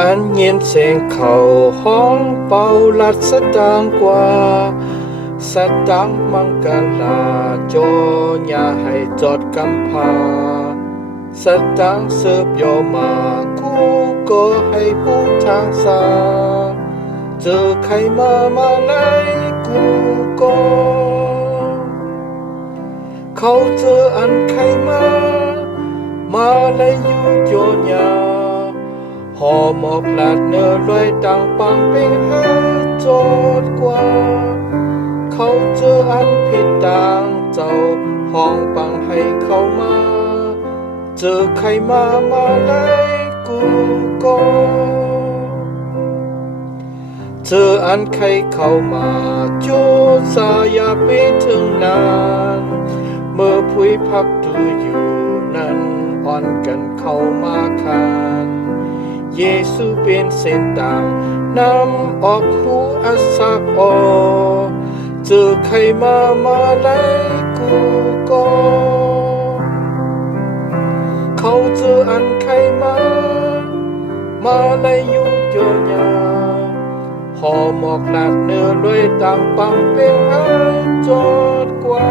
อันเย็นเสียงเขาห้องเป่าลัดสตางกว่าสตังมังกลาโจอย่าให้จอดกำพาสตังเสิบโยมาคู่ก็ให้พูดทางสาเจอใครมาไล่กูก็เขาเจออันใครมาไล่อยู่โจญาหอหมอกลาดเนื้อลอยต่างปังเป็นให้จอดกว่าเขาเจออันผิดต่างเจ้าห้องปังให้เขามาเจอใครมาไล่กูก็เจออันใครเข้ามาจูสายาไปถึงนานเมื่อผุยพักดูอยู่นั้นอ่อนกันเข้ามาคานเยซูเป็นเส้นต่างนำออกหูอัสสักอเจอใครมาไล่กูก็เขาเจออันใครมาไล่อยู่โยญาหอหมอกลาดเนื้อลอยต่างปังเป็นให้จอดกว่า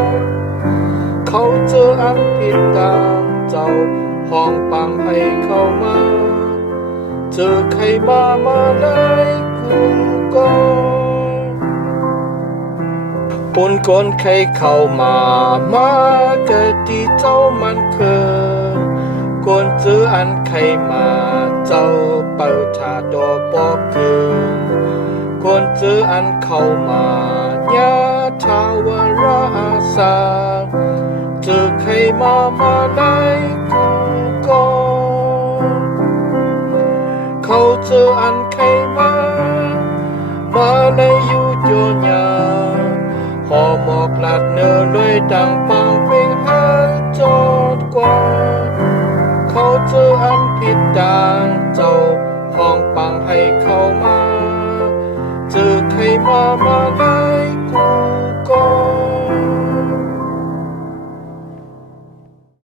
เขาเจออันผิดต่างเจ้าห้องปังให้เข้ามาเจอใครมาไล่กูก็ปุ่นคนใครเข้ามากะดีเจ้ามันเคิงกนเจออันใครมาเจ้าเปิดชาดอปอกเกิงกนเจออันเข้ามายาทาวราสาเจอใครมาไล่กูก็เขาเจออันใครมาไล่อยู่โยญาหอหมอกลาดเนื้อลอยดัง